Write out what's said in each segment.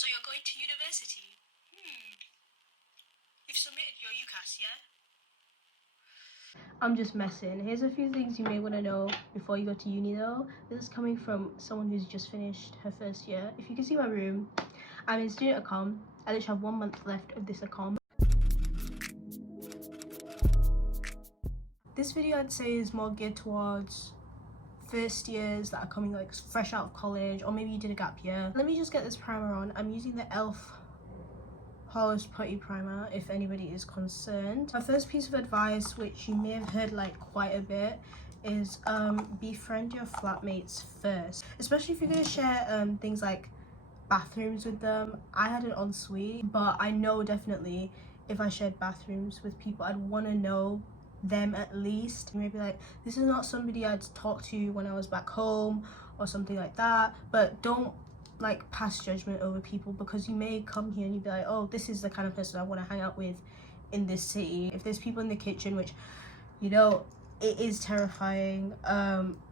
So you're going to university? You've submitted your UCAS, yeah? I'm just messing. Here's a few things you may want to know before you go to uni though. This is coming from someone who's just finished her first year. If you can see my room, I'm in student accom. I literally have 1 month left of this accom. This video I'd say is more geared towards first years that are coming like fresh out of college, or maybe you did a gap year. Let me just get this primer on. I'm using the e.l.f. Poreless Putty Primer, if anybody is concerned. My first piece of advice, which you may have heard like quite a bit, is befriend your flatmates first, especially if you're going to share things like bathrooms with them. I had an ensuite, but I know definitely if I shared bathrooms with people, I'd want to know them at least. Maybe like, this is not somebody I'd talk to when I was back home or something like that, but don't like pass judgment over people, because you may come here and you'd be like, oh, this is the kind of person I want to hang out with in this city. If there's people in the kitchen, which, you know, it is terrifying,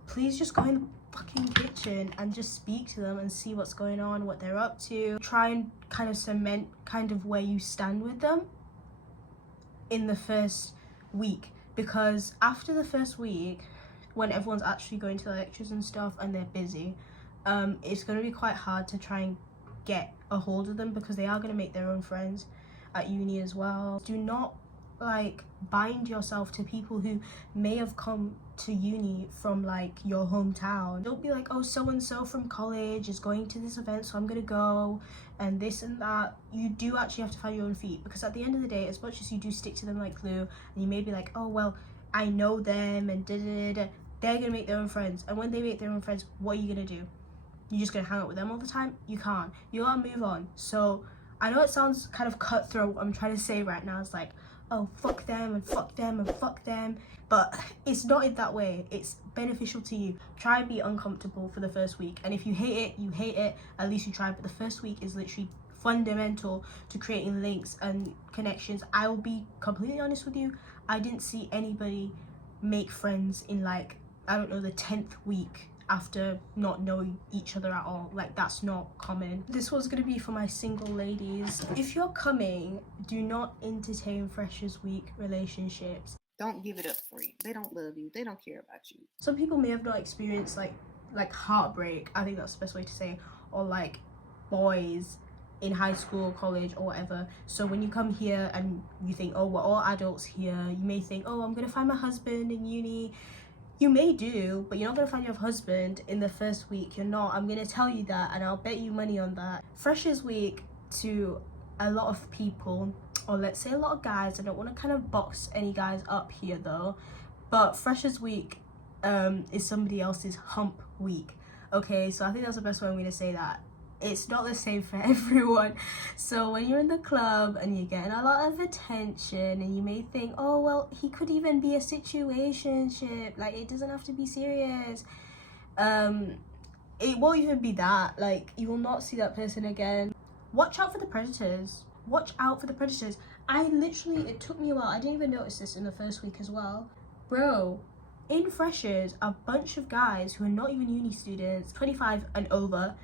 please just go in the fucking kitchen and just speak to them and see what's going on, what they're up to. Try and kind of cement kind of where you stand with them in the first week, because after the first week, when everyone's actually going to lectures and stuff and they're busy, it's going to be quite hard to try and get a hold of them, because they are going to make their own friends at uni as well. Do not like bind yourself to people who may have come to uni from like your hometown. Don't be like, oh, so and so from college is going to this event, so I'm gonna go, and this and that. You do actually have to find your own feet, because at the end of the day, as much as you do stick to them like glue, and you may be like, oh well, I know them and they're gonna make their own friends. And when they make their own friends, what are you gonna do? You're just gonna hang out with them all the time? You can't. You gotta move on. So I know it sounds kind of cutthroat what I'm trying to say right now. It's like, oh, fuck them and fuck them and fuck them, but it's not in that way. It's beneficial to you. Try and be uncomfortable for the first week, and if you hate it, you hate it. At least you try. But the first week is literally fundamental to creating links and connections. I will be completely honest with you, I didn't see anybody make friends in like, I don't know, the 10th week after not knowing each other at all. Like, that's not common. This was gonna be for my single ladies. If you're coming, do not entertain freshers week relationships. Don't give it up for you. They don't love you. They don't care about you. Some people may have not experienced like heartbreak, I think that's the best way to say, or like boys in high school, college, or whatever. So when you come here and you think, oh, we're all adults here, you may think, oh, I'm gonna find my husband in uni. You may do, but you're not gonna find your husband in the first week. You're not. I'm gonna tell you that, and I'll bet you money on that. Freshers week, to a lot of people, or let's say a lot of guys, I don't want to kind of box any guys up here though, but freshers week is somebody else's hump week. Okay, so I think that's the best way I'm gonna say that. It's not the same for everyone. So when you're in the club and you're getting a lot of attention, and you may think, oh well, he could even be a situationship, like it doesn't have to be serious. It won't even be that. Like, you will not see that person again. Watch out for the predators. Watch out for the predators. I literally, it took me a while, I didn't even notice this in the first week as well. Bro, in freshers, a bunch of guys who are not even uni students, 25 and over,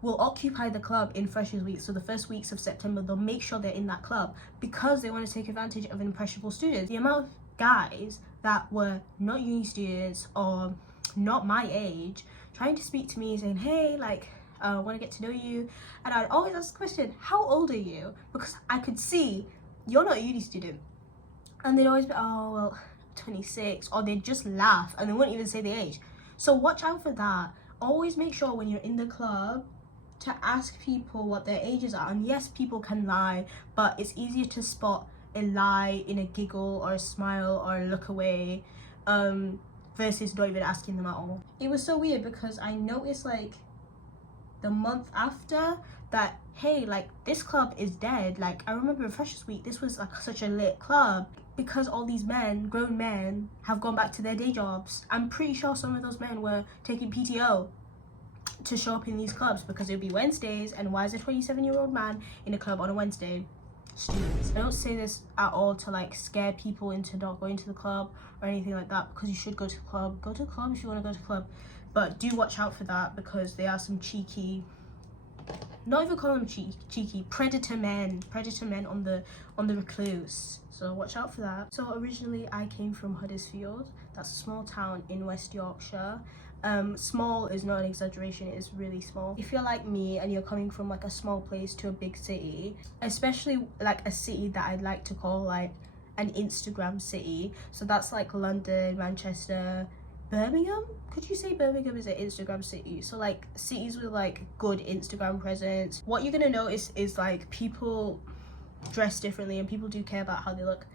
will occupy the club in freshers week. So the first weeks of September, they'll make sure they're in that club, because they want to take advantage of impressionable students. The amount of guys that were not uni students or not my age trying to speak to me saying, hey, like, I want to get to know you, and I'd always ask the question, how old are you? Because I could see you're not a uni student, and they'd always be, oh well, 26, or they'd just laugh and they wouldn't even say the age. So watch out for that. Always make sure when you're in the club to ask people what their ages are. And yes, people can lie, but it's easier to spot a lie in a giggle or a smile or a look away, versus not even asking them at all. It was so weird, because I noticed like the month after that, hey, like this club is dead. Like, I remember in freshers week, this was like such a lit club, because all these men, grown men, have gone back to their day jobs. I'm pretty sure some of those men were taking PTO to show up in these clubs, because it would be Wednesdays, and why is a 27-year-old man in a club on a Wednesday? Students. I don't say this at all to like scare people into not going to the club or anything like that, because you should go to the club. Go to the club if you want to go to the club, but do watch out for that, because they are some cheeky not even call them cheeky, predator men on the recluse. So watch out for that. So originally I came from Huddersfield. That's a small town in West Yorkshire. Small is not an exaggeration, it is really small. If you're like me and you're coming from like a small place to a big city, especially like a city that I'd like to call like an Instagram city, so that's like London, Manchester, Birmingham. Could you say Birmingham is an Instagram city? So like cities with like good Instagram presence. What you're gonna notice is like people dress differently and people do care about how they look.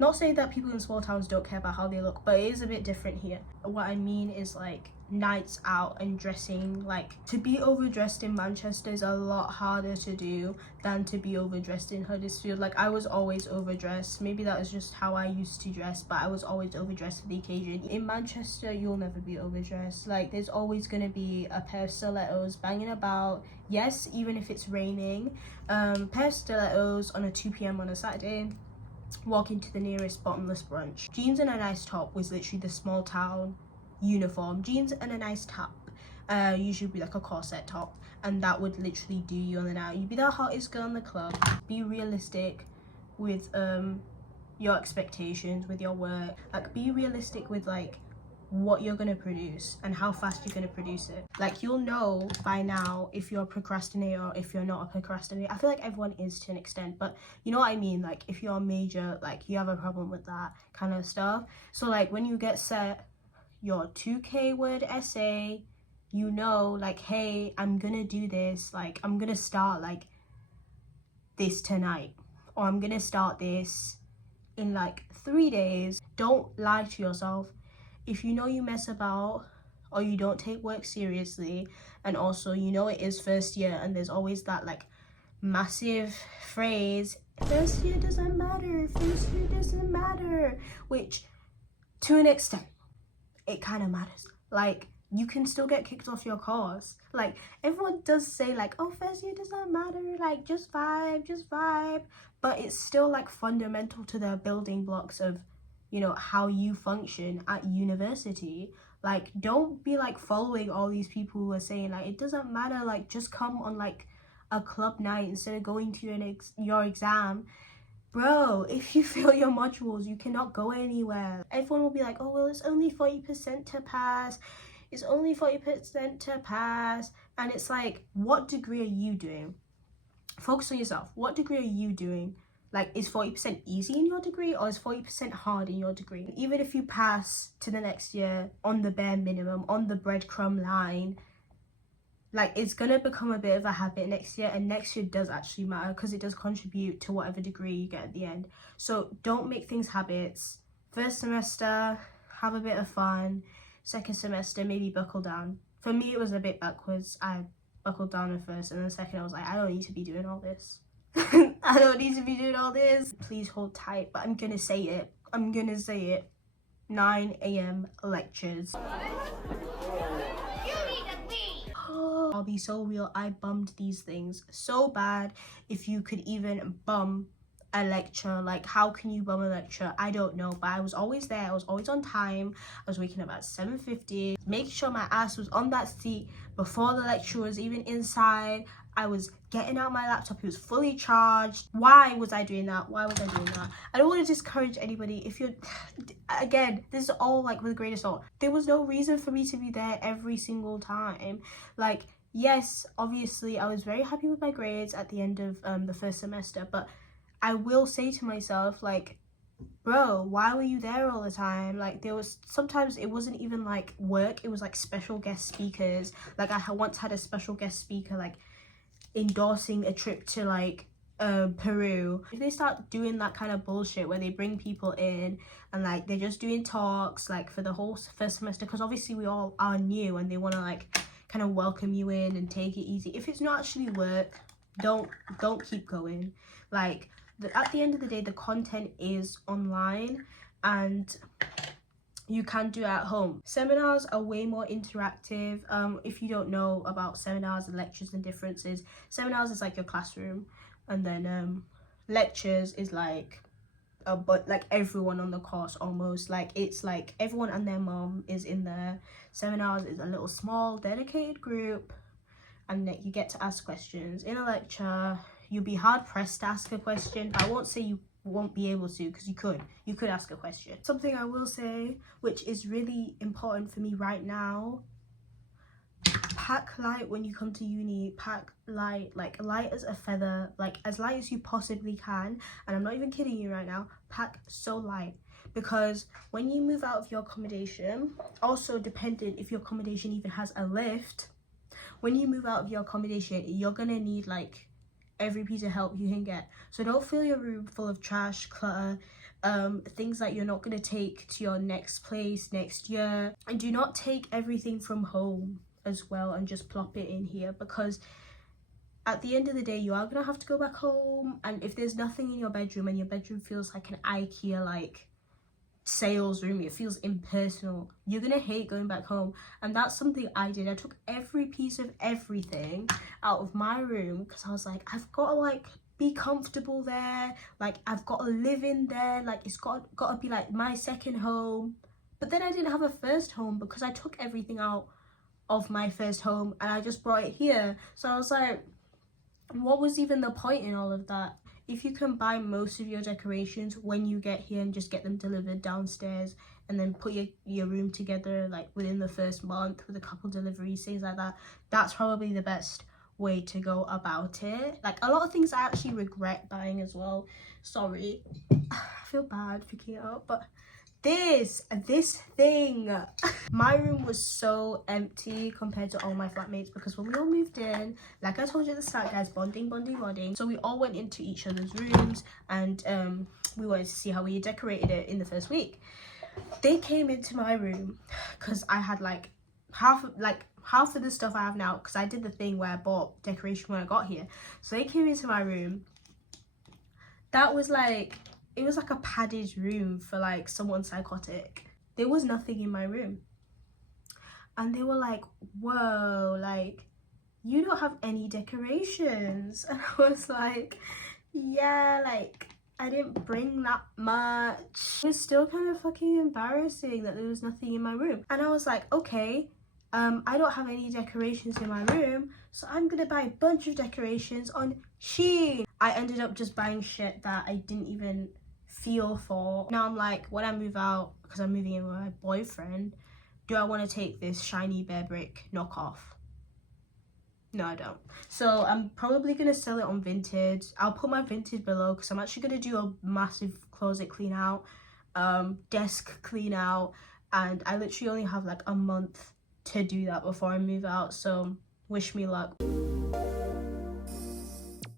Not saying that people in small towns don't care about how they look, but it is a bit different here. What I mean is like nights out and dressing, like to be overdressed in Manchester is a lot harder to do than to be overdressed in Huddersfield. Like I was always overdressed. Maybe that was just how I used to dress, but I was always overdressed for the occasion. In Manchester, you'll never be overdressed. Like there's always gonna be a pair of stilettos banging about. Yes, even if it's raining, pair of stilettos on a 2 p.m. on a Saturday, walking to the nearest bottomless brunch. Jeans and a nice top was literally the small town uniform. Jeans and a nice top, usually be like a corset top, and that would literally do you on the night. You'd be the hottest girl in the club. Be realistic with your expectations, with your work. Like be realistic with like what you're gonna produce and how fast you're gonna produce it. Like you'll know by now if you're a procrastinator or if you're not a procrastinator. I feel like everyone is to an extent, but you know what I mean, like if you're a major, like you have a problem with that kind of stuff. So like when you get set your 2k word essay, you know like, hey, I'm gonna do this, like I'm gonna start like this tonight, or I'm gonna start this in like 3 days. Don't lie to yourself. If you know you mess about or you don't take work seriously, and also you know it is first year and there's always that like massive phrase, first year doesn't matter, first year doesn't matter, which to an extent it kind of matters. Like you can still get kicked off your course. Like everyone does say like, oh, first year does not matter, like just vibe, but it's still like fundamental to the building blocks of, you know, how you function at university. Like don't be like following all these people who are saying like it doesn't matter, like just come on like a club night instead of going to your exam. Bro, if you fail your modules, you cannot go anywhere. Everyone will be like, oh well, it's only 40% to pass, it's only 40% to pass. And it's like, what degree are you doing? Focus on yourself. What degree are you doing? Like, is 40% easy in your degree or is 40% hard in your degree? Even if you pass to the next year on the bare minimum, on the breadcrumb line, like it's gonna become a bit of a habit next year, and next year does actually matter because it does contribute to whatever degree you get at the end. So don't make things habits. First semester, have a bit of fun. Second semester, maybe buckle down. For me, it was a bit backwards. I buckled down at first, and then second I was like, I don't need to be doing all this. I don't need to be doing all this. Please hold tight, but I'm gonna say it. 9 a.m. lectures. I'll be so real, I bummed these things so bad. If you could even bum a lecture, like how can you bum a lecture? I don't know, but I was always there, I was always on time. I was waking up at 7:50, making sure my ass was on that seat before the lecture was even inside. I was getting out my laptop, it was fully charged. Why was I doing that? I don't want to discourage anybody. If you're, again, this is all like with a grain of salt. There was no reason for me to be there every single time. Like, yes, obviously I was very happy with my grades at the end of the first semester, but I will say to myself, like, bro, why were you there all the time? Like, there was sometimes it wasn't even like work, it was like special guest speakers. Like I once had a special guest speaker like endorsing a trip to like Peru. If they start doing that kind of bullshit where they bring people in and like they're just doing talks like for the whole first semester, because obviously we all are new and they want to like kind of welcome you in and take it easy. If it's not actually work, don't keep going. Like at the end of the day, the content is online and you can do it at home. Seminars are way more interactive. If you don't know about seminars and lectures and differences, seminars is like your classroom, and then lectures is like but like everyone on the course almost, like it's like everyone and their mom is in there. Seminars is a little small dedicated group, and that you get to ask questions. In a lecture, you'll be hard pressed to ask a question. I won't say you won't be able to, because you could ask a question. Something I will say, which is really important for me right now: pack light when you come to uni. Pack light, like light as a feather, like as light as you possibly can. And I'm not even kidding you right now, pack so light, because when you move out of your accommodation, also dependent if your accommodation even has a lift, when you move out of your accommodation, you're gonna need like every piece of help you can get. So don't fill your room full of trash, clutter, things that you're not going to take to your next place next year. And do not take everything from home as well and just plop it in here, because at the end of the day you are going to have to go back home. And if there's nothing in your bedroom and your bedroom feels like an IKEA like sales room, it feels impersonal, you're gonna hate going back home. And that's something I did. I took every piece of everything out of my room, because I was like, I've got to like be comfortable there, like I've got to live in there, like it's got to be like my second home. But then I didn't have a first home, because I took everything out of my first home and I just brought it here. So I was like, what was even the point in all of that? If you can buy most of your decorations when you get here and just get them delivered downstairs, and then put your room together like within the first month with a couple deliveries, things like that, that's probably the best way to go about it. Like a lot of things I actually regret buying as well. Sorry, I feel bad picking it up, but this thing, my room was so empty compared to all my flatmates, because when we all moved in, like I told you at the start guys, bonding. So we all went into each other's rooms, and we wanted to see how we decorated it in the first week. They came into my room because I had like half of the stuff I have now, because I did the thing where I bought decoration when I got here. So they came into my room. That was like, it was like a padded room for like someone psychotic. There was nothing in my room. And they were like, whoa, like, you don't have any decorations. And I was like, yeah, like, I didn't bring that much. It was still kind of fucking embarrassing that there was nothing in my room. And I was like, okay, I don't have any decorations in my room, so I'm gonna buy a bunch of decorations on Shein. I ended up just buying shit that I didn't even feel for. Now I'm like, when I move out, because I'm moving in with my boyfriend, do I want to take this shiny bear brick knockoff? No, I don't. So I'm probably gonna sell it on Vinted. I'll put my Vinted below, because I'm actually gonna do a massive closet clean out, desk clean out, and I literally only have like a month to do that before I move out, so wish me luck.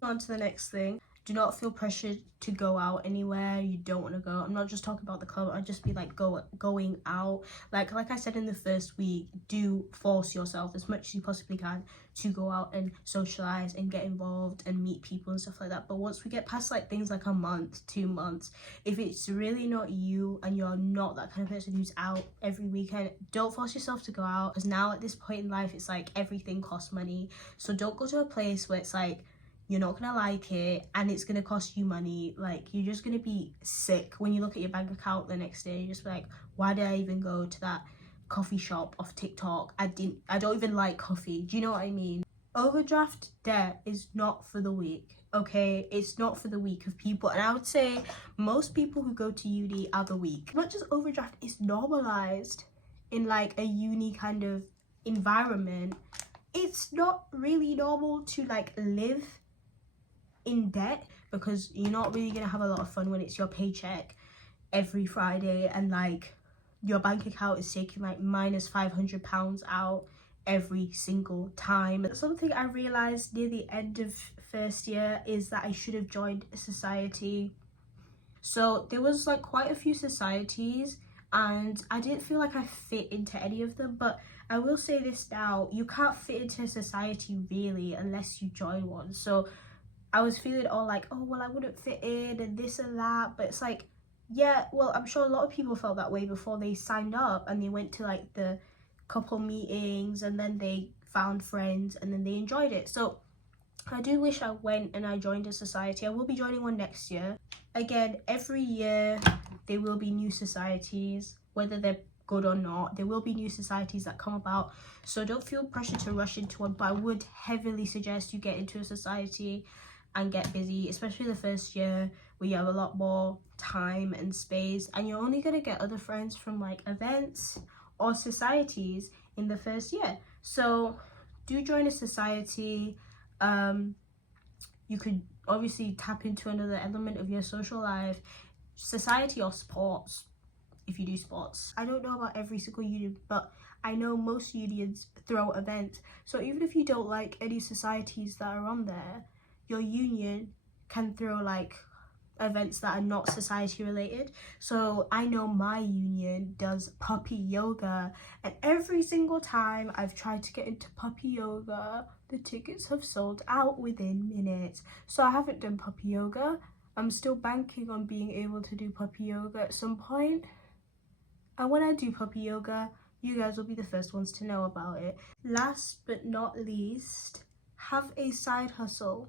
On to the next thing. Do not feel pressured to go out anywhere you don't want to go. I'm not just talking about the club, I'd just be like going out. Like I said in the first week, do force yourself as much as you possibly can to go out and socialize and get involved and meet people and stuff like that. But once we get past like things like a month, 2 months, if it's really not you and you're not that kind of person who's out every weekend, don't force yourself to go out, because now at this point in life it's like everything costs money. So don't go to a place where it's like you're not gonna like it and it's gonna cost you money. Like, you're just gonna be sick when you look at your bank account the next day. You're just like, why did I even go to that coffee shop off TikTok? I don't even like coffee. Do you know what I mean? Overdraft debt is not for the weak, okay? It's not for the weak of people. And I would say most people who go to uni are the weak. Not just overdraft, it's normalized in like a uni kind of environment. It's not really normal to like live in debt, because you're not really gonna have a lot of fun when it's your paycheck every Friday and like your bank account is taking like minus £500 out every single time. Something I realized near the end of first year is that I should have joined a society. So there was like quite a few societies and I didn't feel like I fit into any of them. But I will say this now, you can't fit into a society really unless you join one. So I was feeling all like, oh well, I wouldn't fit in and this and that, but it's like, yeah, well, I'm sure a lot of people felt that way before they signed up and they went to like the couple meetings and then they found friends and then they enjoyed it. So I do wish I went and I joined a society. I will be joining one next year. Again, every year there will be new societies, whether they're good or not. There will be new societies that come about, so don't feel pressure to rush into one, but I would heavily suggest you get into a society and get busy, especially the first year where you have a lot more time and space, and you're only going to get other friends from like events or societies in the first year. So do join a society. You could obviously tap into another element of your social life, society or sports, if you do sports. I don't know about every single union, but I know most unions throw events. So even if you don't like any societies that are on there, your union can throw like events that are not society related. So I know my union does puppy yoga, and every single time I've tried to get into puppy yoga, the tickets have sold out within minutes. So I haven't done puppy yoga. I'm still banking on being able to do puppy yoga at some point. And when I do puppy yoga, you guys will be the first ones to know about it. Last but not least, have a side hustle.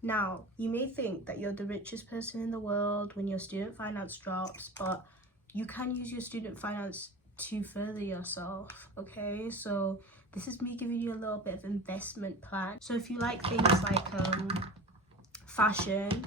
Now, you may think that you're the richest person in the world when your student finance drops, but you can use your student finance to further yourself, okay? So this is me giving you a little bit of investment plan. So if you like things like fashion,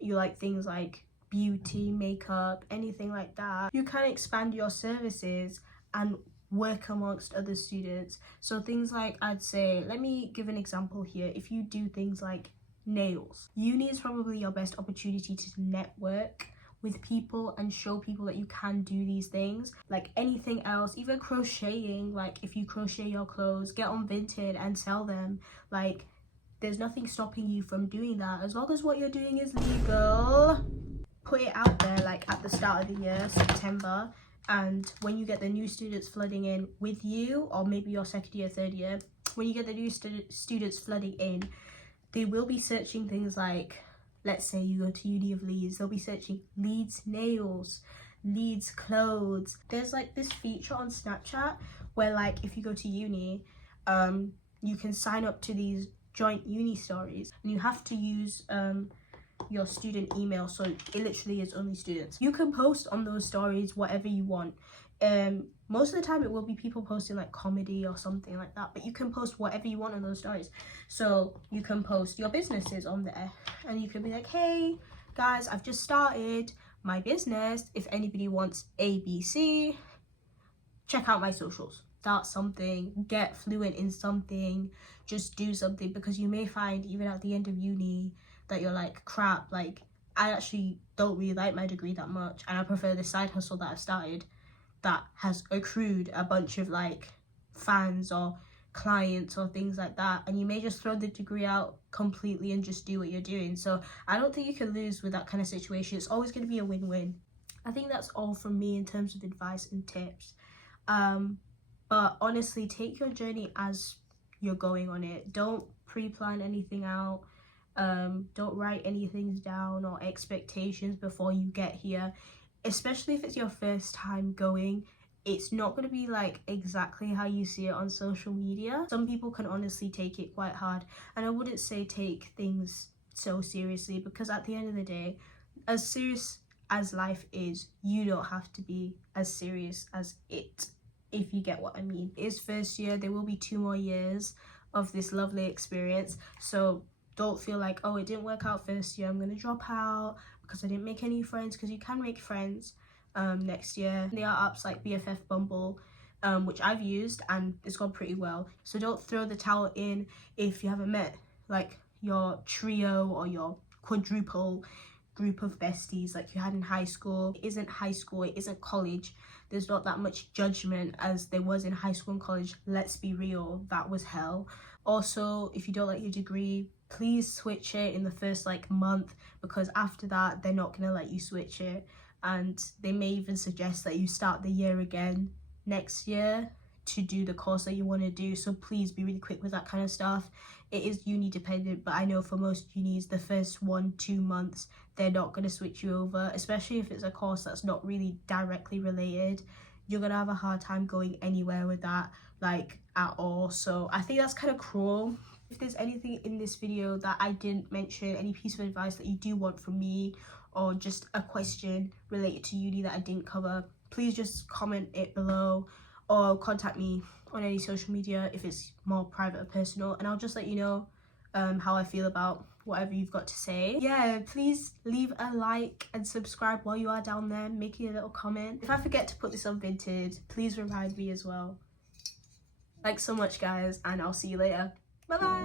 you like things like beauty, makeup, anything like that, you can expand your services and work amongst other students. So things like, I'd say, let me give an example here. If you do things like nails, uni is probably your best opportunity to network with people and show people that you can do these things. Like anything else, even crocheting, like if you crochet your clothes, get on Vinted and sell them. Like there's nothing stopping you from doing that, as long as what you're doing is legal. Put it out there like at the start of the year, September, and when you get the new students flooding in with you, or maybe your second year, third year, when you get the new students flooding in, they will be searching things like, let's say you go to Uni of Leeds, they'll be searching Leeds nails, Leeds clothes. There's like this feature on Snapchat where like if you go to uni, you can sign up to these joint uni stories, and you have to use your student email, so it literally is only students. You can post on those stories whatever you want. Most of the time it will be people posting like comedy or something like that, but you can post whatever you want on those stories. So you can post your businesses on there, and you can be like, hey guys, I've just started my business, if anybody wants ABC, check out my socials. Start something, get fluent in something, just do something, because you may find even at the end of uni that you're like, crap, like I actually don't really like my degree that much, and I prefer the side hustle that I've started that has accrued a bunch of like fans or clients or things like that, and you may just throw the degree out completely and just do what you're doing. So I don't think you can lose with that kind of situation. It's always going to be a win-win. I think that's all from me in terms of advice and tips. But honestly, take your journey as you're going on it. Don't pre-plan anything out. Don't write anything down or expectations before you get here, especially if it's your first time going. It's not going to be like exactly how you see it on social media. Some people can honestly take it quite hard, and I wouldn't say take things so seriously, because at the end of the day, as serious as life is, you don't have to be as serious as it, if you get what I mean. It is first year, there will be 2 more years of this lovely experience, so don't feel like, oh, it didn't work out first year, I'm gonna drop out because I didn't make any friends, because you can make friends next year. There are apps like BFF Bumble, which I've used, and it's gone pretty well. So don't throw the towel in if you haven't met like your trio or your quadruple group of besties like you had in high school. It isn't high school, it isn't college. There's not that much judgment as there was in high school and college. Let's be real, that was hell. Also, if you don't like your degree, please switch it in the first like month, because after that they're not gonna let you switch it, and they may even suggest that you start the year again next year to do the course that you want to do. So please be really quick with that kind of stuff. It is uni dependent, but I know for most unis the first 1-2 months they're not going to switch you over, especially if it's a course that's not really directly related. You're gonna have a hard time going anywhere with that, like at all. So I think that's kind of cruel. If there's anything in this video that I didn't mention, any piece of advice that you do want from me, or just a question related to uni that I didn't cover, please just comment it below or contact me on any social media if it's more private or personal, and I'll just let you know how I feel about whatever you've got to say. Yeah, please leave a like and subscribe while you are down there, making a little comment. If I forget to put this on Vinted, please remind me as well. Thanks so much, guys, and I'll see you later. Bye bye.